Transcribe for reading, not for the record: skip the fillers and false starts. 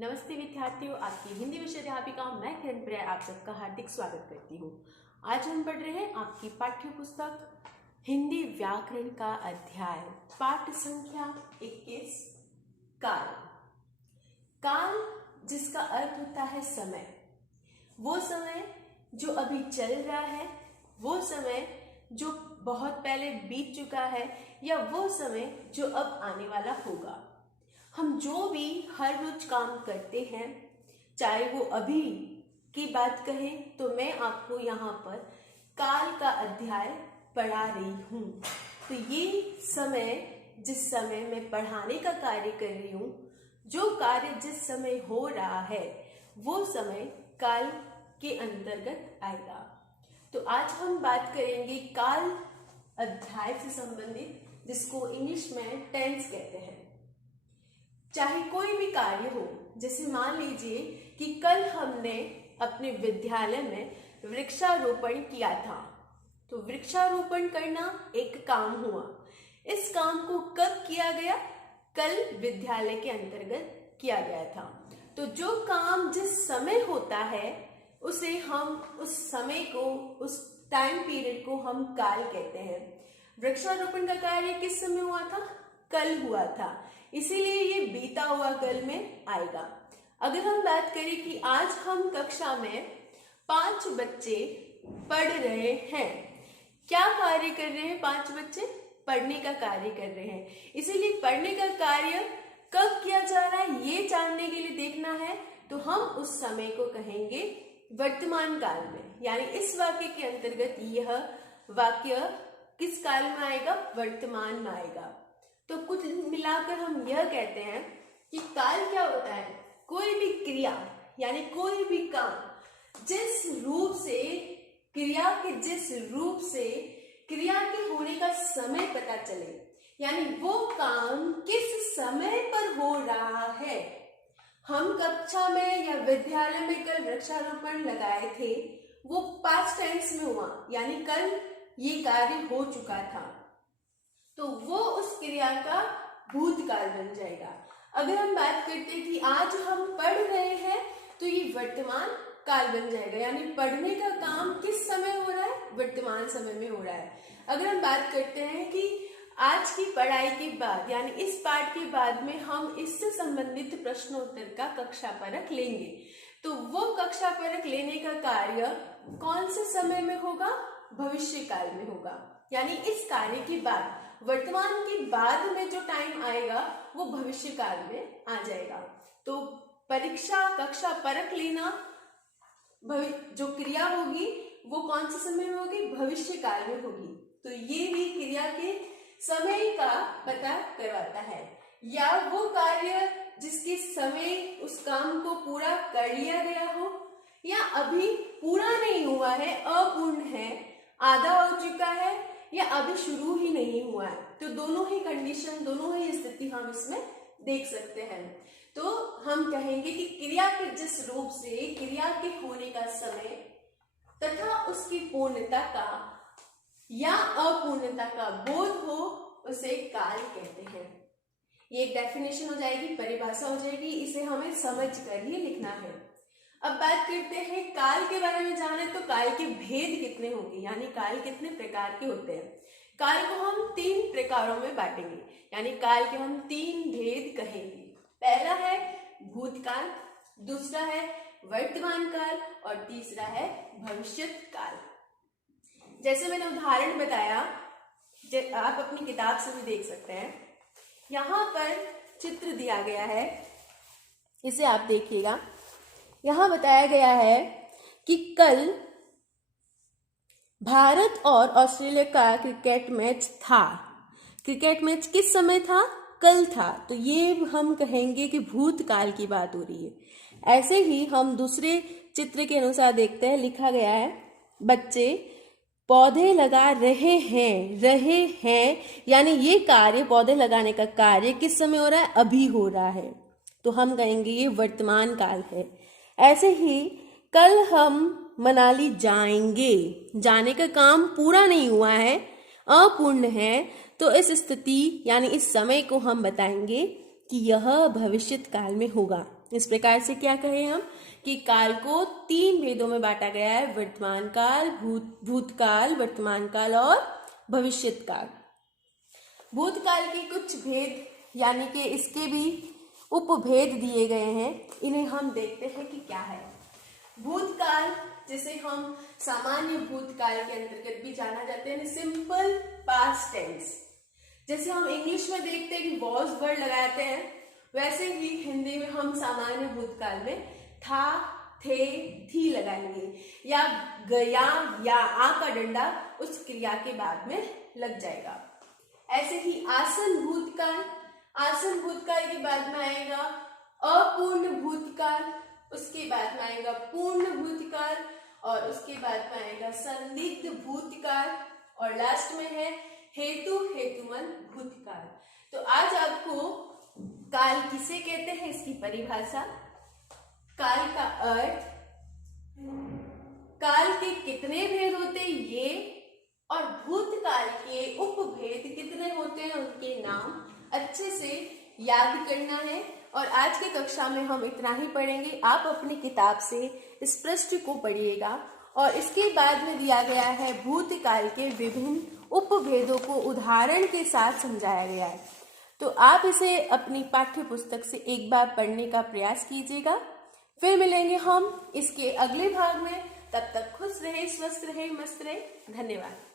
नमस्ते विद्यार्थियों, आपकी हिंदी विषय अध्यापिका मैं किरण प्रिया आप सबका हार्दिक स्वागत करती हूँ। आज हम पढ़ रहे हैं आपकी पाठ्य पुस्तक हिंदी व्याकरण का अध्याय पाठ संख्या 21 काल। काल जिसका अर्थ होता है समय, वो समय जो अभी चल रहा है, वो समय जो बहुत पहले बीत चुका है, या वो समय जो अब आने वाला होगा। हम जो भी हर रोज काम करते हैं, चाहे वो अभी की बात कहें तो मैं आपको यहाँ पर काल का अध्याय पढ़ा रही हूँ। तो ये समय जिस समय मैं पढ़ाने का कार्य कर रही हूँ, जो कार्य जिस समय हो रहा है, वो समय काल के अंतर्गत आएगा। तो आज हम बात करेंगे काल अध्याय से संबंधित, जिसको इंग्लिश में टेंस कहते हैं। चाहे कोई भी कार्य हो, जैसे मान लीजिए कि कल हमने अपने विद्यालय में वृक्षारोपण किया था, तो वृक्षारोपण करना एक काम हुआ। इस काम को कब किया गया? कल विद्यालय के अंतर्गत किया गया था। तो जो काम जिस समय होता है, उसे हम उस समय को, उस टाइम पीरियड को हम काल कहते हैं। वृक्षारोपण का कार्य किस समय हुआ था? कल हुआ था, इसीलिए ये बीता हुआ कल में आएगा। अगर हम बात करें कि आज हम कक्षा में 5 बच्चे पढ़ रहे हैं, क्या कार्य कर रहे हैं? 5 बच्चे पढ़ने का कार्य कर रहे हैं। इसीलिए पढ़ने का कार्य कब किया जा रहा है, ये जानने के लिए देखना है, तो हम उस समय को कहेंगे वर्तमान काल में। यानी इस वाक्य के अंतर्गत यह वाक्य किस काल में आएगा? वर्तमान में आएगा। तो कुछ मिलाकर हम यह कहते हैं कि काल क्या होता है? कोई भी क्रिया यानी कोई भी काम जिस रूप से क्रिया के होने का समय पता चले, यानी वो काम किस समय पर हो रहा है। हम कक्षा में या विद्यालय में कल वृक्षारोपण लगाए थे, वो पास्ट टेंस में हुआ, यानी कल ये कार्य हो चुका था, तो वो उस क्रिया का भूतकाल बन जाएगा। अगर हम बात करते हैं कि आज हम पढ़ रहे हैं, तो ये वर्तमान काल बन जाएगा, यानी पढ़ने का काम किस समय हो रहा है? वर्तमान समय में हो रहा है। अगर हम बात करते हैं कि आज की पढ़ाई के बाद, यानी इस पाठ के बाद में हम इससे संबंधित प्रश्नोत्तर का कक्षा परख लेंगे, तो वो कक्षा परख लेने का कार्य कौन से समय में होगा? भविष्य काल में होगा। यानी इस कार्य के बाद, वर्तमान के बाद में जो टाइम आएगा, वो भविष्य काल में आ जाएगा। तो परीक्षा कक्षा परख लेना, जो क्रिया होगी वो कौन से समय में होगी? भविष्य काल में होगी। तो ये भी क्रिया के समय का पता करवाता है। या वो कार्य जिसके समय उस काम को पूरा कर लिया गया हो, या अभी पूरा नहीं हुआ है, अपूर्ण है, आधा हो चुका है, या अभी शुरू ही नहीं हुआ है। तो दोनों ही कंडीशन, दोनों ही स्थिति हम इसमें देख सकते हैं। तो हम कहेंगे कि क्रिया के जिस रूप से क्रिया के होने का समय तथा उसकी पूर्णता का या अपूर्णता का बोध हो, उसे काल कहते हैं। ये एक डेफिनेशन हो जाएगी, परिभाषा हो जाएगी, इसे हमें समझ कर ही लिखना है। अब बात करते हैं काल के बारे में। जाने तो काल के भेद कितने होंगे, यानी काल कितने प्रकार के होते हैं। काल को हम 3 प्रकारों में बांटेंगे, यानी काल के हम 3 भेद कहेंगे। पहला है भूतकाल, दूसरा है वर्तमान काल, और तीसरा है भविष्यत काल। जैसे मैंने उदाहरण बताया, आप अपनी किताब से भी देख सकते हैं। यहाँ पर चित्र दिया गया है, इसे आप देखिएगा। यहाँ बताया गया है कि कल भारत और ऑस्ट्रेलिया का क्रिकेट मैच था। क्रिकेट मैच किस समय था? कल था। तो ये हम कहेंगे कि भूतकाल की बात हो रही है। ऐसे ही हम दूसरे चित्र के अनुसार देखते हैं, लिखा गया है बच्चे पौधे लगा रहे हैं, यानी ये कार्य, पौधे लगाने का कार्य किस समय हो रहा है? अभी हो रहा है। तो हम कहेंगे ये वर्तमान काल है। ऐसे ही कल हम मनाली जाएंगे, जाने का काम पूरा नहीं हुआ है, अपूर्ण है, तो इस स्थिति यानी इस समय को हम बताएंगे कि यह भविष्यत काल में होगा। इस प्रकार से क्या कहें हम कि काल को 3 भेदों में बांटा गया है, वर्तमान काल, भूतकाल, वर्तमान काल और भविष्यत काल। भूतकाल के कुछ भेद यानी कि इसके भी उपभेद दिए गए हैं, इन्हें हम देखते हैं कि क्या है। भूतकाल जिसे हम सामान्य भूतकाल के अंतर्गत भी जाना जाते हैं, सिंपल पास्ट टेंस। जैसे हम इंग्लिश में देखते हैं कि वॉज वर्ड लगाते हैं, वैसे ही हिंदी में हम सामान्य भूतकाल में था, थे, थी लगाएंगे, या गया या आ का डंडा उस क्रिया के बाद में लग जाएगा। ऐसे ही आसन भूतकाल, आसन भूतकाल के बाद में आएगा अपूर्ण भूतकाल, उसके बाद में आएगा पूर्ण भूतकाल और उसके बाद में आएगा संदिग्ध भूतकाल और लास्ट में है हेतु हेतुमन भूतकाल। तो आज आपको काल किसे कहते हैं इसकी परिभाषा, काल का अर्थ, काल के कितने भेद होते हैं ये, और भूतकाल के उपभेद कितने होते हैं उनके नाम अच्छे से याद करना है। और आज की कक्षा में हम इतना ही पढ़ेंगे। आप अपनी किताब से इस पृष्ठ को पढ़िएगा और इसके बाद में दिया गया है भूतकाल के विभिन्न उपभेदों को उदाहरण के साथ समझाया गया है। तो आप इसे अपनी पाठ्य पुस्तक से एक बार पढ़ने का प्रयास कीजिएगा। फिर मिलेंगे हम इसके अगले भाग में। तब तक खुश रहे, स्वस्थ रहे, मस्त रहे। धन्यवाद।